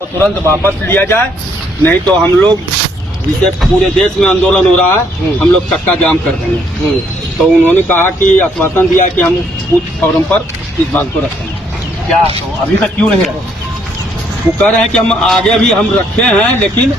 तुरंत वापस लिया जाए, नहीं तो हम लोग जिसे पूरे देश में आंदोलन हो रहा है हम लोग चक्का जाम कर देंगे। तो उन्होंने कहा कि आश्वासन दिया कि हम कुछ फोरम पर इस बात को रखेंगे। क्या तो अभी तक क्यों नहीं रखे? वो कह रहे हैं कि हम आगे भी हम रखे हैं, लेकिन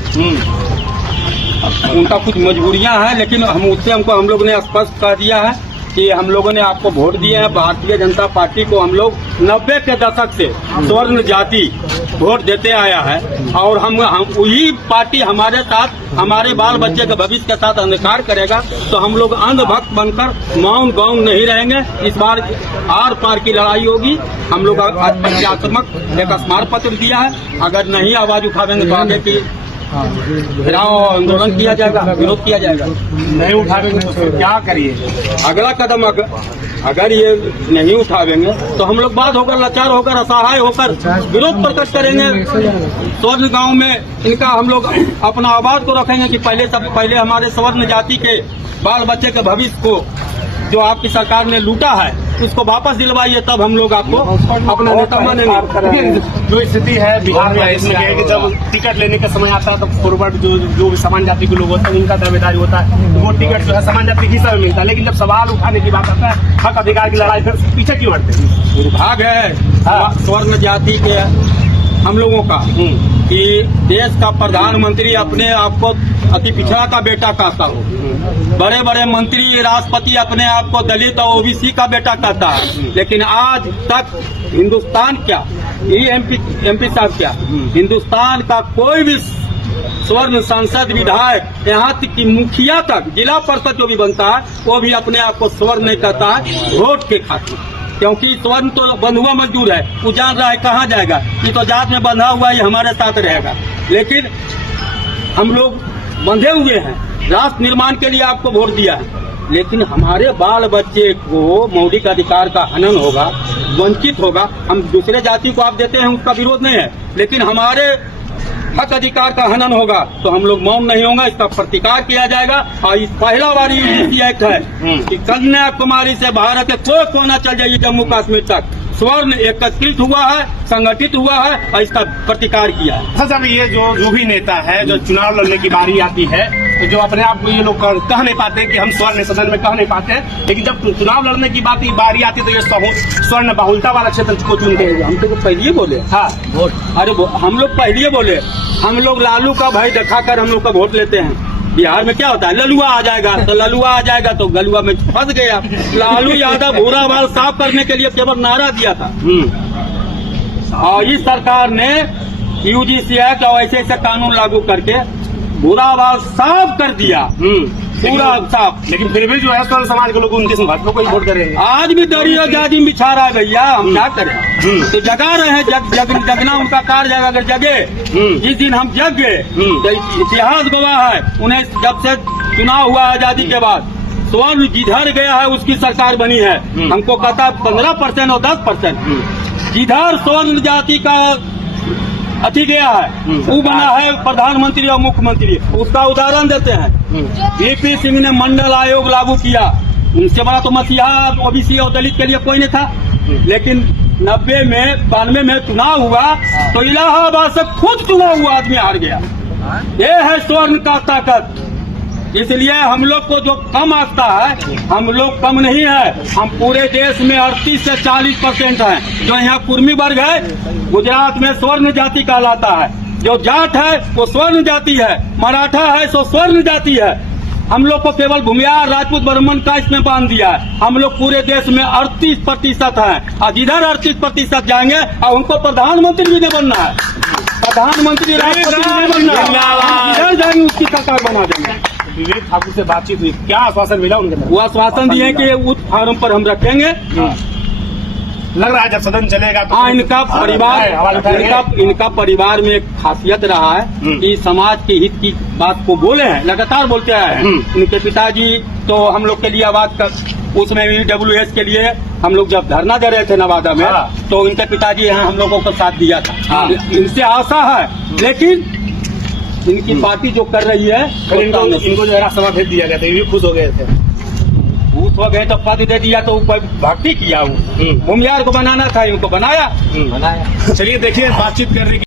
उनका कुछ मजबूरियां हैं, लेकिन हम उससे हम लोग ने स्पष्ट कह दिया है कि हम लोगों ने आपको वोट दिए हैं। भारतीय जनता पार्टी को हम लोग 90 के दशक से स्वर्ण जाति वोट देते आया है, और हम वही पार्टी हमारे साथ, हमारे बाल बच्चे के भविष्य के साथ अंधकार करेगा तो हम लोग अंधभक्त बनकर मौन गौन नहीं रहेंगे। इस बार आर पार की लड़ाई होगी। हम लोग प्रत्यात्मक एक स्मारक पत्र दिया है, अगर नहीं आवाज उठावेंगे तो आगे की घेराव आंदोलन किया जाएगा, विरोध किया जाएगा। नहीं उठावेंगे तो क्या करिए? अगला कदम अगर ये नहीं उठावेंगे तो हम लोग बात होकर, लाचार होकर, असहाय होकर विरोध प्रकट करेंगे। स्वर्ण गांव में इनका हम लोग अपना आवाज को रखेंगे कि पहले हमारे स्वर्ण जाति के बाल बच्चे के भविष्य को जो आपकी सरकार ने लूटा है उसको वापस दिलवाइए, तब हम लोग आपको अपना नेता मानेंगे। जो स्थिति है बिहार में इसमें है कि जब टिकट लेने का समय आता है तो फॉरवर्ड जो सामान्य जाति के लोग होते हैं उनका दावेदारी होता है, तो वो टिकट जो है सामान्य जाति के हिस्से में मिलता है। लेकिन जब सवाल उठाने की बात आता है, हक अधिकार की लड़ाई, फिर पीछे क्यों हटते हैं? दुर्भाग्य है स्वर्ण जाति के हम लोगों का कि देश का प्रधानमंत्री अपने आप को अति पिछड़ा का बेटा कहता हो, बड़े बड़े मंत्री राष्ट्रपति अपने आप को दलित और ओबीसी का बेटा कहता है, लेकिन आज तक हिंदुस्तान क्या, ये एमपी साहब क्या, हिंदुस्तान का कोई भी स्वर्ण सांसद, विधायक, यहाँ तक कि मुखिया तक, जिला परिषद जो भी बनता है वो भी अपने आप को स्वर्ण नहीं कहता है वोट के खातिर। क्योंकि स्वर्ण तो बंधुआ मजदूर है, वो जान रहा है कहाँ जाएगा, ये तो जात में बंधा हुआ है, हमारे साथ रहेगा। लेकिन हम लोग बंधे हुए हैं, राष्ट्र निर्माण के लिए आपको वोट दिया है, लेकिन हमारे बाल बच्चे को मौलिक अधिकार का हनन होगा, वंचित होगा। हम दूसरे जाति को आप देते हैं उसका विरोध नहीं है, लेकिन हमारे हक अधिकार का हनन होगा तो हम लोग मौन नहीं होंगे, इसका प्रतिकार किया जाएगा। और इस पहला बार यूजीसी एक्ट है कि कन्याकुमारी से भारत के कोई कोना चल जाइए जम्मू कश्मीर तक, स्वर्ण एकत्रित हुआ है, संगठित हुआ है और इसका प्रतिकार किया है। सर ये जो भी नेता है, जो चुनाव लड़ने की बारी आती है तो जो अपने आप को ये लोग कह नहीं पाते कि हम स्वर्ण सदन में कह नहीं पाते, लेकिन जब चुनाव लड़ने की बारी आती है तो ये स्वर्ण बहुलता वाला क्षेत्र को चुनते हैं। हम तो पहले बोले हाँ वोट, अरे हम लोग पहले बोले, हम लोग लालू का भय दिखाकर हम लोग का वोट लेते हैं। बिहार में क्या होता है, ललुआ आ जाएगा तो ललुआ आ जाएगा तो गलुआ में फंस गया। लालू यादव भूरा बाल साफ करने के लिए केवल नारा दिया था, और इस सरकार ने यूजीसी एक्ट और ऐसे ऐसे कानून लागू करके भूरा बाल साफ कर दिया, पूरा साफ। लेकिन फिर भी जो है स्वर्ण समाज के लोग उनके समर्थन को वोट करेंगे। आज भी दरी और जाति में बिछा रहा है भैया, हम क्या करें? तो जगा रहे हैं, जगना उनका कार्य जाएगा। अगर जगे, जिस दिन हम जग गए तो इतिहास गवाह है, उन्हें जब से चुनाव हुआ आजादी के बाद स्वर्ण जिधर गया है उसकी सरकार बनी है। हमको कहता है 15% और 10%, जिधर स्वर्ण जाति का अति गया है वो बना है प्रधानमंत्री और मुख्यमंत्री। उसका उदाहरण देते हैं, वीपी सिंह ने मंडल आयोग लागू किया, उनसे बड़ा तो मसीहा ओबीसी और दलित के लिए कोई नहीं था। लेकिन 92 में चुनाव हुआ तो इलाहाबाद से खुद चुनाव हुआ आदमी हार गया। ये है स्वर्ण का ताकत। इसलिए हम लोग को जो कम आता है, हम लोग कम नहीं है, हम पूरे देश में 38 से 40% है। जो यहाँ कुर्मी वर्ग है गुजरात में स्वर्ण जाति कहलाता है, जो जाट है वो स्वर्ण जाति है, मराठा है सो स्वर्ण जाति है। हम लोग को केवल भूमियार, राजपूत, ब्राह्मण का इसमें बांध दिया है। हम लोग पूरे देश में 38% है, और जिधर 38% जाएंगे और उनको प्रधानमंत्री भी नहीं बनना है, प्रधानमंत्री राष्ट्रपति नहीं बनना है, जिधर जाएंगे उसकी सरकार बना देंगे। विवेक ठाकुर से बातचीत हुई, क्या आश्वासन मिला उनके तरफ? वो आश्वासन दिए कि उस फार्म पर हम रखेंगे। लग रहा है जब सदन चलेगा तो हाँ, इनका परिवार में एक खासियत रहा है कि समाज के हित की बात को बोले हैं, लगातार बोलते आए हैं। इनके पिताजी तो हम लोग के लिए आवाज कर, उसमें EWS के लिए हम लोग जब धरना दे रहे थे नवादा में, तो इनके पिताजी यहाँ हम लोगों को साथ दिया था। इनसे आशा है, लेकिन इनकी पार्टी जो कर रही है इनको जो है राज्यसभा भेज दिया गया था, ये भी खुश हो गए थे। खुश हो गए तो पद दे दिया तो भक्ति किया, वो भूमियार को बनाना था, इनको बनाया। चलिए देखिए बातचीत करने की